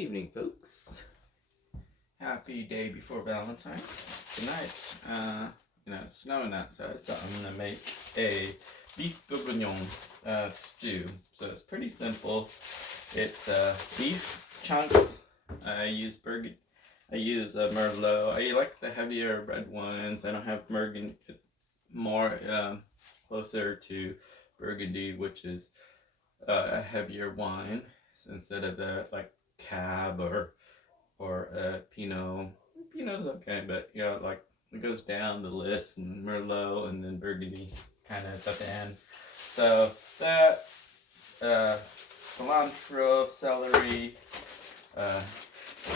evening, folks. Happy day before Valentine's. Tonight, it's snowing outside, so I'm gonna make a beef bourguignon stew. So it's pretty simple. It's beef chunks. I use merlot. I like the heavier red wines. I don't have more closer to Burgundy, which is a heavier wine instead of the Cab or Pinot. Pinot's okay, but like it goes down the list, and Merlot and then Burgundy kind of at the end. So that cilantro, celery,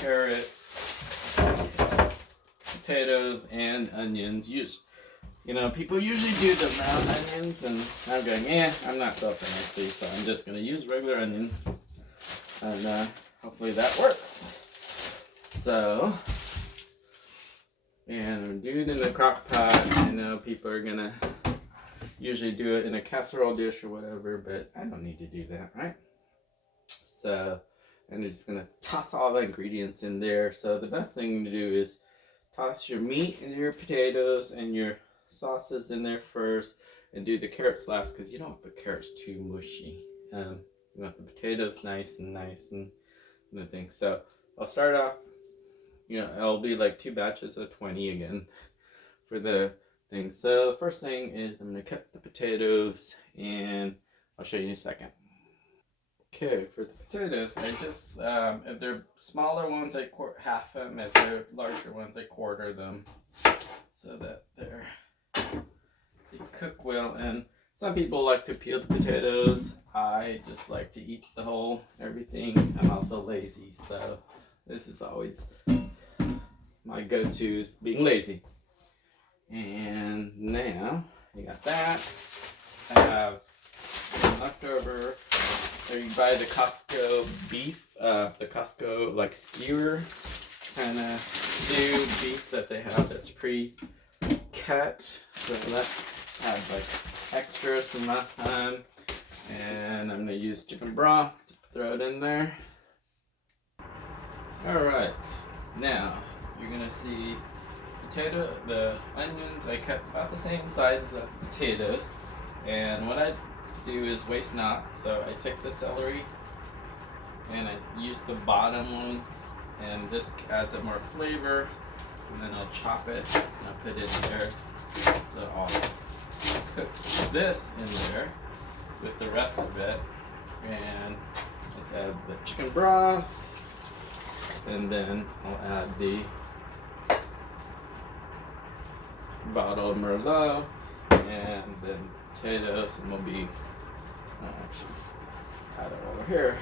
carrots, potatoes, and onions. People usually do the round onions, and I'm going, I'm not so fancy, so I'm just going to use regular onions, and hopefully that works. So, and I'm doing it in a crock pot. I know people are going to usually do it in a casserole dish or whatever, but I don't need to do that, right? So, I'm just going to toss all the ingredients in there. So the best thing to do is toss your meat and your potatoes and your sauces in there first, and do the carrots last, because you don't want the carrots too mushy. You want the potatoes nice and the thing. So I'll start off, it'll be like 2 batches of 20 again for the thing. So the first thing is I'm going to cut the potatoes, and I'll show you in a second. Okay, for the potatoes, I just, if they're smaller ones, I half them. If they're larger ones, I quarter them so that they cook well. And some people like to peel the potatoes. I just like to eat the whole everything. I'm also lazy, so this is always my go-to, is being lazy. And now you got that. I have some leftover. Or you buy the Costco beef, the Costco skewer kind of stew beef that they have that's pre-cut. So that had extras from last time. And I'm going to use chicken broth to throw it in there. Alright, now you're going to see the onions. I cut about the same size as the potatoes. And what I do is waste not. So I take the celery and I use the bottom ones, and this adds it more flavor. And then I'll chop it and I'll put it in there. So I'll cook this in there with the rest of it, and let's add the chicken broth, and then I'll add the bottle of Merlot, and then potatoes, and we'll be actually, let's add it over here.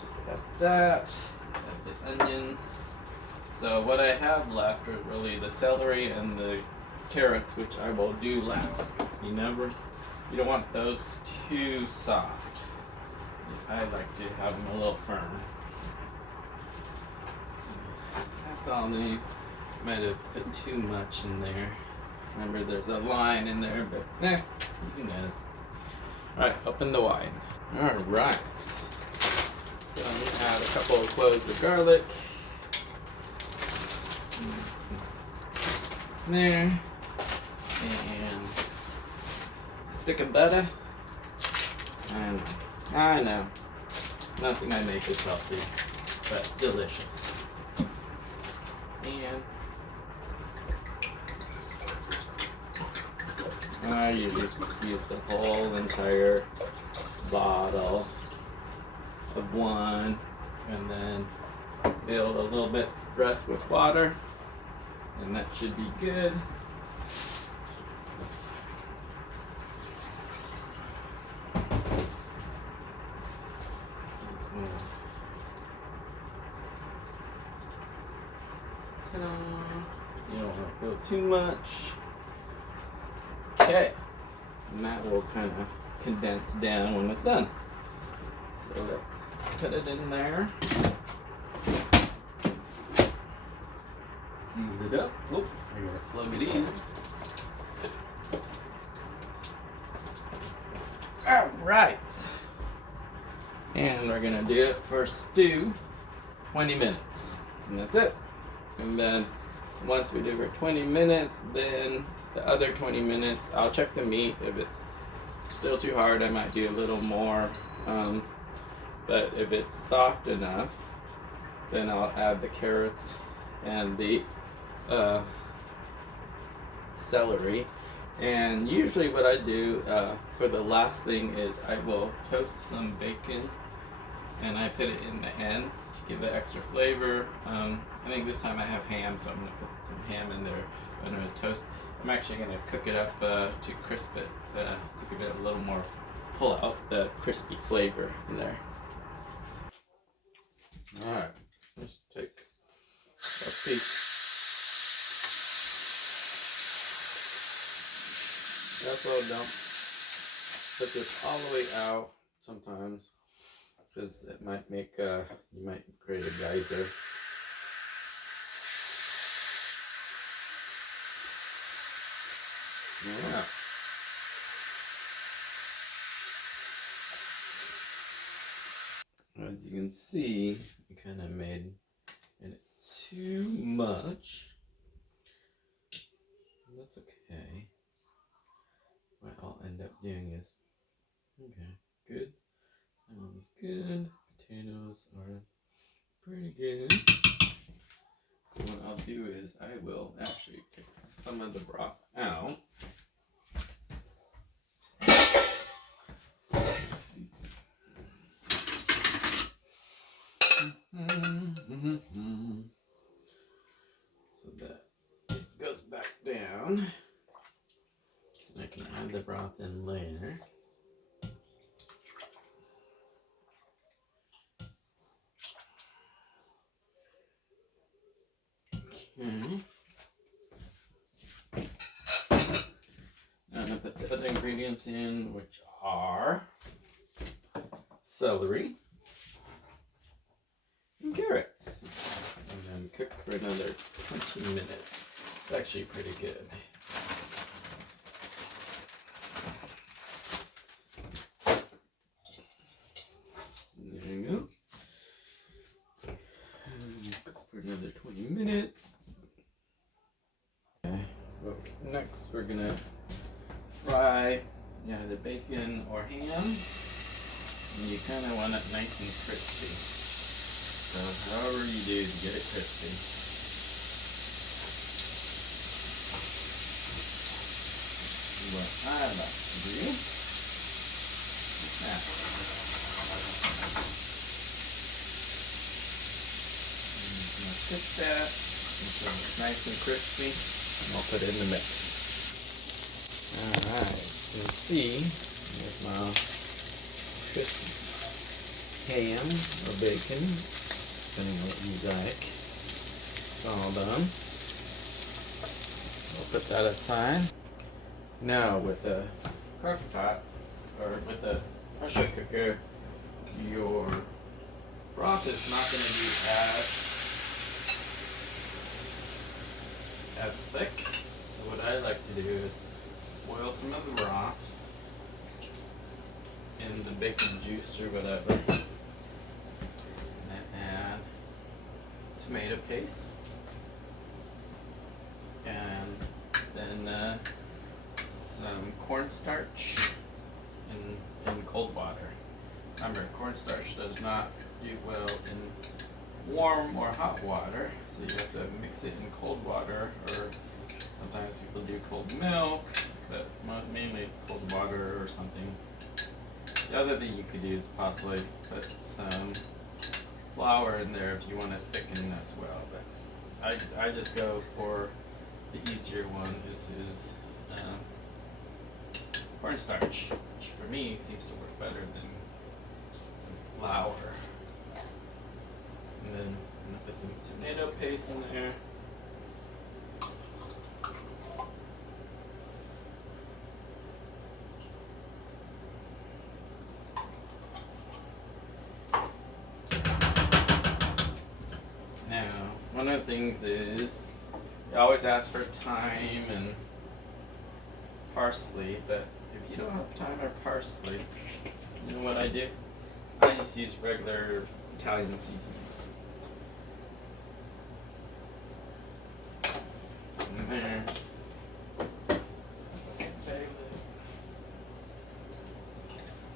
Just add that, add the onions. So what I have left are really the celery and the carrots, which I will do last, because you don't want those too soft. I like to have them a little firm. So that's all they might have put too much in there. Remember, there's a line in there, but who knows. Alright, open the wine. Alright. So I'm going to add a couple of cloves of garlic. There. And stick of butter. And I know, nothing I make is healthy, but delicious. And I usually use the whole entire bottle of wine, and then fill a little bit rest with water, and that should be good. You don't want to fill too much. Okay, and that will kind of condense down when it's done. So let's put it in there. Seal it up. Oh, I gotta plug it in. Alright. And we're gonna do it for stew. 20 minutes. And that's it. And then once we do for 20 minutes, then the other 20 minutes, I'll check the meat. If it's still too hard, I might do a little more. But if it's soft enough, then I'll add the carrots and the celery. And usually what I do for the last thing is I will toast some bacon and I put it in the end to give it extra flavor. I think this time I have ham, so I'm going to put some ham in there. I'm going to toast. I'm actually going to cook it up to crisp it to give it a little more, pull out the crispy flavor in there. Alright, let's take a piece. Also, don't put this all the way out sometimes, because it might make you might create a geyser. Yeah. As you can see, I kind of made it too much. That's okay. What I'll end up doing is, okay, good. That one's good. Potatoes are pretty good. So what I'll do is I will actually take some of the broth out. So that it goes back down. I can add the broth in later. Okay. Now I'm going to put the other ingredients in, which are celery and carrots. And then cook for another 20 minutes. It's actually pretty good. There you go. And cook for another 20 minutes. Okay. Well, next we're gonna fry the bacon or ham. And you kind of want it nice and crispy. So however you do to get it crispy. What I like to do is that. Cook that until it's nice and crispy, and I'll put it in the mix. Alright, you can see there's my crisp ham or bacon, depending on what you like. It's all done. We'll put that aside. Now with a crock pot or with a pressure cooker, your broth is not going to be as thick. So what I like to do is boil some of the broth in the bacon juice or whatever, and then add tomato paste, and then some cornstarch in cold water. Remember, cornstarch does not do well in warm or hot water, so you have to mix it in cold water, or sometimes people do cold milk, but mainly it's cold water or something. The other thing you could do is possibly put some flour in there if you want it thickened as well, but I just go for the easier one. This is cornstarch, which for me seems to work better than flour. And then I'm going to put some tomato paste in there. Now, one of the things is, they always ask for thyme and parsley, but if you don't have thyme or parsley, you know what I do? I just use regular Italian seasoning. in there.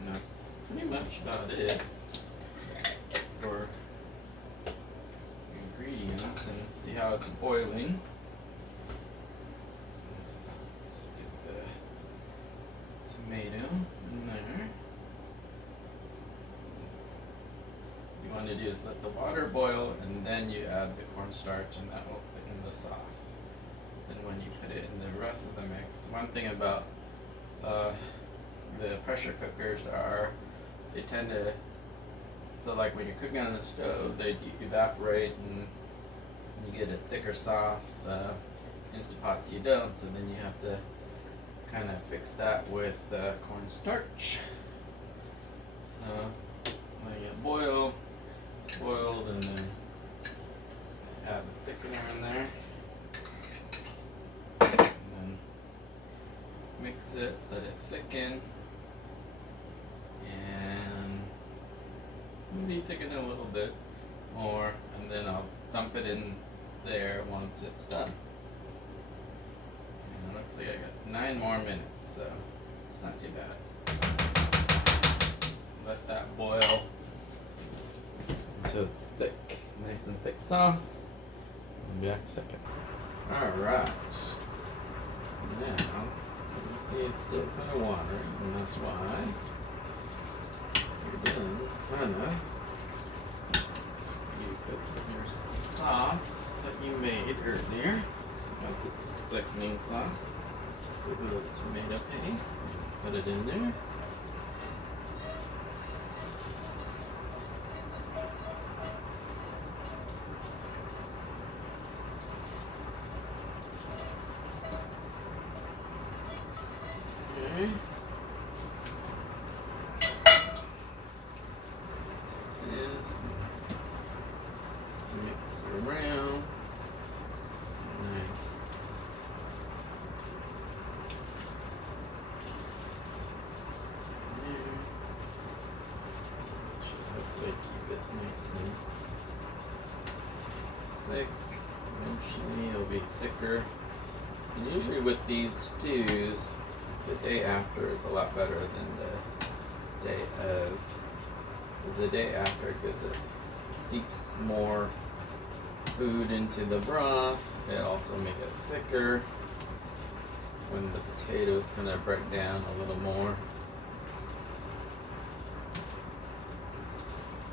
And that's pretty much about it for ingredients. And see how it's boiling. Let's stick the tomato in there. What you want to do is let the water boil, and then you add the cornstarch, and that will thicken the sauce. And when you put it in the rest of the mix, one thing about the pressure cookers are they tend to, so like when you're cooking on the stove, they evaporate and you get a thicker sauce. Instant Pots you don't, so then you have to kind of fix that with cornstarch. So letting it boil, it's boiled, and then add the thickener in there. And then mix it, let it thicken, and it's going to be thickened a little bit more, and then I'll dump it in there once it's done. And it looks like I got 9 more minutes, so it's not too bad. So let that boil until it's thick, nice and thick sauce. I'll be back in a second. Alright, so now you see it's still kind of watery, and that's why you're done kinda. You put your sauce that you made earlier. So once it's thickening sauce, put a little tomato paste, put it in there. Okay. Let's take this and mix it around. It's nice. There. Should hopefully keep it nice and thick. Eventually it'll be thicker. And usually with these stews, the day after is a lot better than the day of, because the day after gives it seeps more food into the broth. It also makes it thicker when the potatoes kind of break down a little more.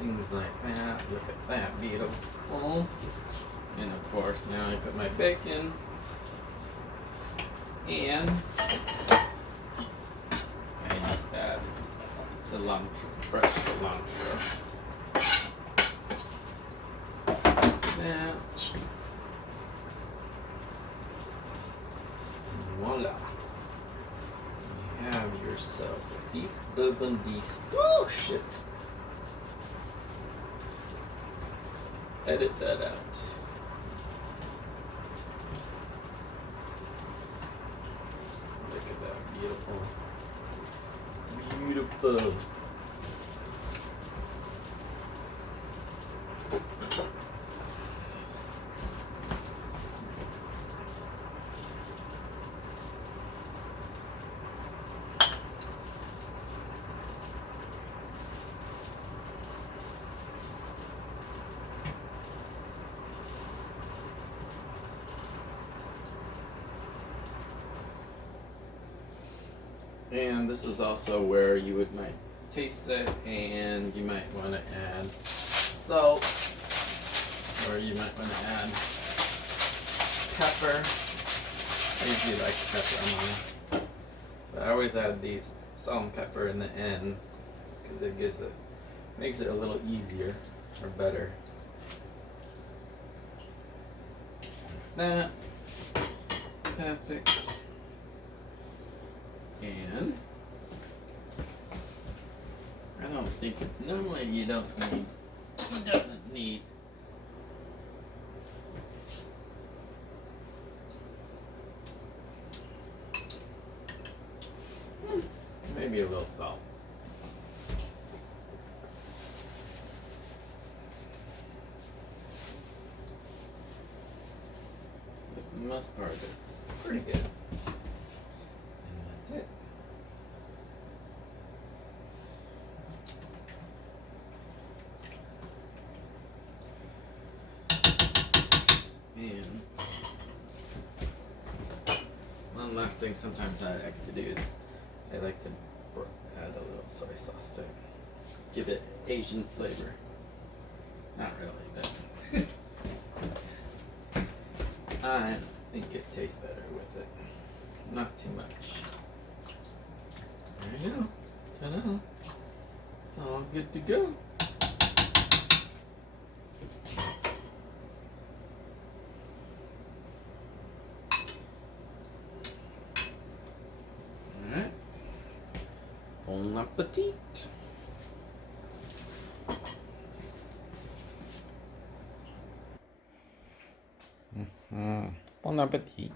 Things like that. Look at that, beautiful. And of course now I put my bacon, and I just add cilantro, fresh cilantro. That. Voila. You have yourself a beef Burgundy. Oh shit. Edit that out. Look at that, beautiful. Beautiful. And this is also where you might taste it, and you might want to add salt, or you might want to add pepper. I usually like pepper on mine, but I always add these salt and pepper in the end because it makes it a little easier or better. Like that, perfect. And I don't think normally you don't need, it doesn't need maybe a little salt. For the most part, it's pretty good. And that's it. And one last thing sometimes I like to do is I like to add a little soy sauce to give it Asian flavor. Not really, but I think it tastes better with it. Not too much. There you go. Ta-da. It's all good to go. Alright. Bon appetit. Bon appetit.